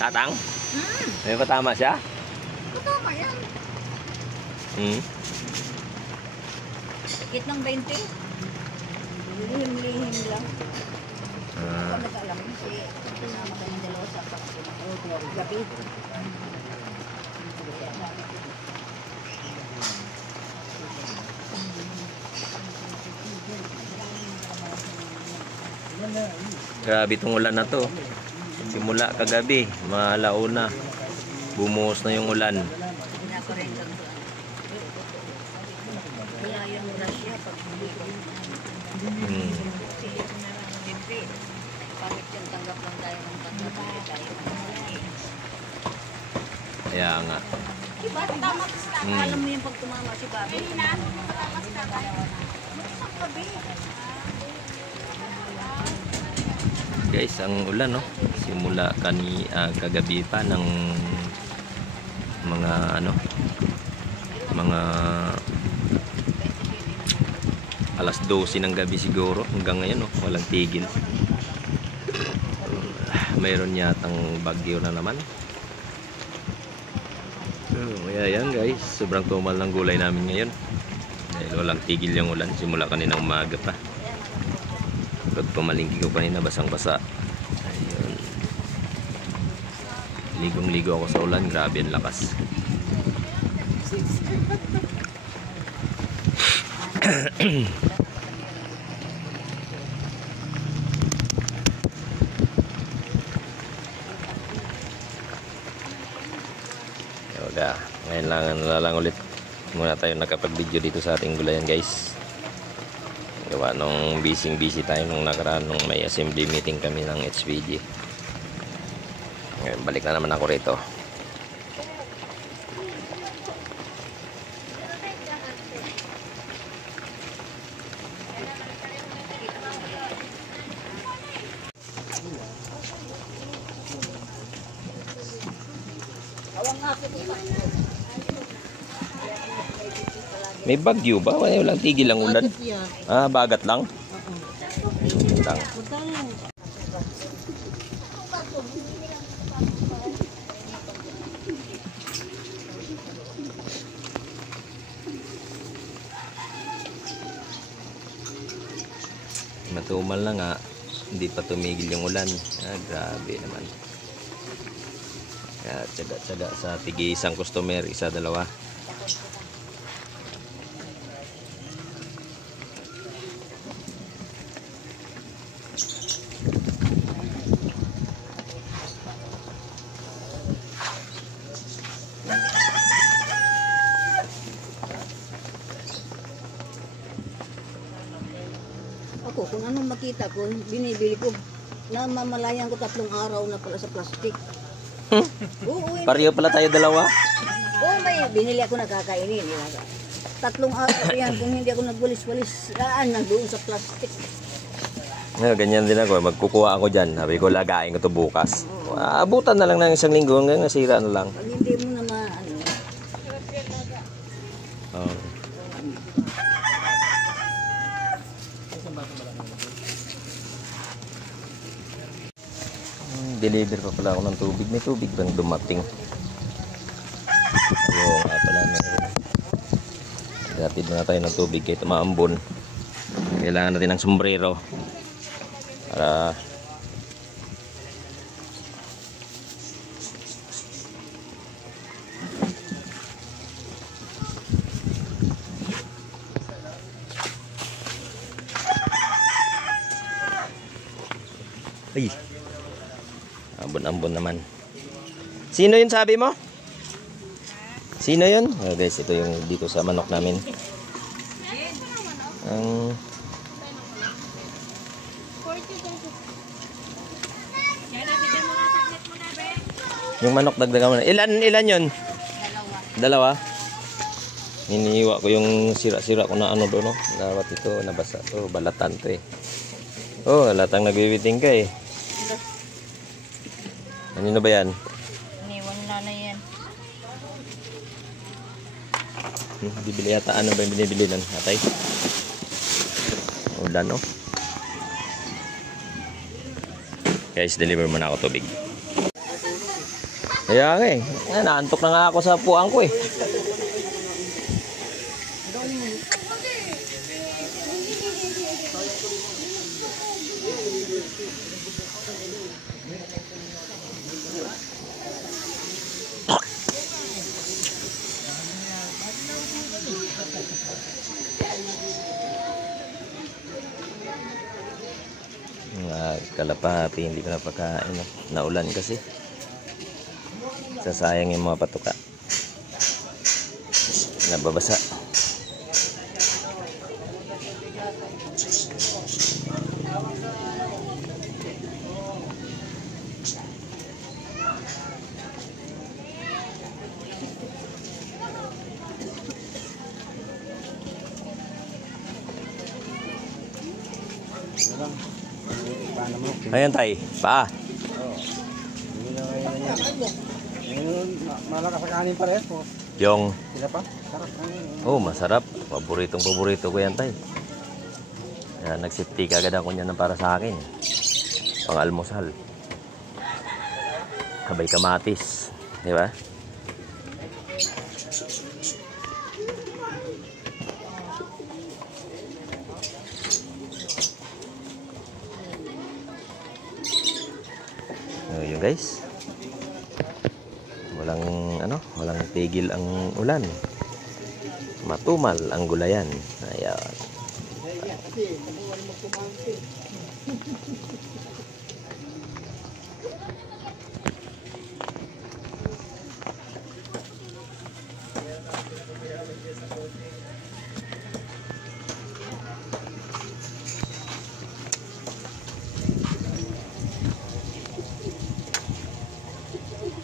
Tatang? May patama siya? Tama yan. Tikit ng 20. Lihim-lihim lang. Ikaw nag-alam kasi sinama ka ng dalawa sa gabi. Grabe itong ulan na to. Simula kagabi, malauna. Bumuhos na yung ulan. Kaya nga. Alam mo yung pag tumama si Bobby. Guys, ang ulan no. Simula kagabi pa ng mga alas 12 ng gabi siguro hanggang ngayon no, walang tigil. Mayroon yatang bagyo na naman. Kaya yan guys, sobrang tumal ng gulay namin ngayon dahil walang tigil yung ulan simula kaninang umaga pa. Pag pumalingki ko kanina basang-basa. Ayun. Ligong-ligo ako sa ulan, grabe ang lakas. Yoga, ngayon lang ulit muna tayo nakapag-video dito sa ating gulayan guys. Gawa nung busy tayo nung nakaraan nung may assembly meeting kami ng HPG. Ngayon balik na naman ako rito. May bagyo ba? Walang tigil ang ulan. Bagat lang? Lang. Matumal na nga. Hindi pa tumigil yung ulan. Grabe naman. Kaya tsaga-tsaga sa tigi isang customer, isa dalawa. Ako, kung anong makita ko, binibili ko. Namamalayan ko 3 araw na pala sa plastic. Pareho pala tayo dalawa. Oo, may binili ako nakakainin. 3 araw yan kung hindi ako nagwalis-walis. Nandoon sa plastic. Ganyan din ako. Magkukuha ako dyan. Sabi ko, lagain ko to bukas. Abutan na lang ng 1 linggo hanggang nasira na lang. Pag hindi mo na Deliver pa pala ako ng tubig. May tubig bang dumating? Oo nga pala. Hatid na tayo ng tubig kahit maambon. Kailangan natin ng sombrero para ambon-ambon naman. Sino yun sabi mo? Sino yun? Guys, ito yung dito sa manok namin. Yung manok dagdagan mo na. Ilan yun? Dalawa. Iniiwa ko yung sira-sira ko na ano doon. Dapat ito, nabasa to. Balatan to eh. Latang nagbibiting ka eh. Ano na ba yan? Iniwan na yan. Bibili yata. Ano ba yung binibili nun? Atay? Ulan no? Guys, deliver muna ako tubig. Kaya nga eh. Naantok na nga ako sa puwang ko eh. Kalapati, hindi ko napakain. Naulan kasi. Sasayang yung mga patuka. Nababasa. Ayan tay, pa. Malakas sa kanin parehas po. Yung, Sila pa? Sarap. oh masarap. Paboritong-paborito ko yan tay. Kaya nagsipti kagad ako niyan para sa akin. Pang-almusal. Kabay kamatis. Di ba? So, yun guys. Walang tigil ang ulan. Matumal ang gulayan. Ayan.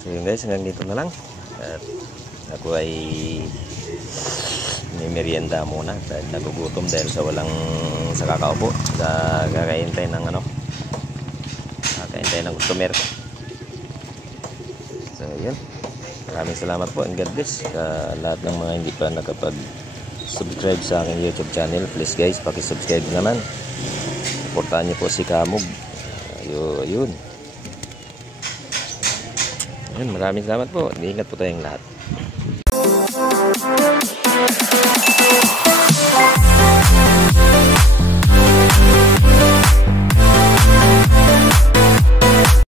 So yun guys, hanggang dito na lang. At ako ay may merienda muna dahil nagugutom dahil sa kakaupo, sa kakaintay ng kakaintay ng customer. So yun, maraming salamat po and God bless sa lahat ng mga hindi pa nakapag-subscribe sa aking YouTube channel. Please guys, paki-subscribe naman, supportahan niyo po si Kamog. Yun. Maraming salamat po. Ingat po tayong lahat.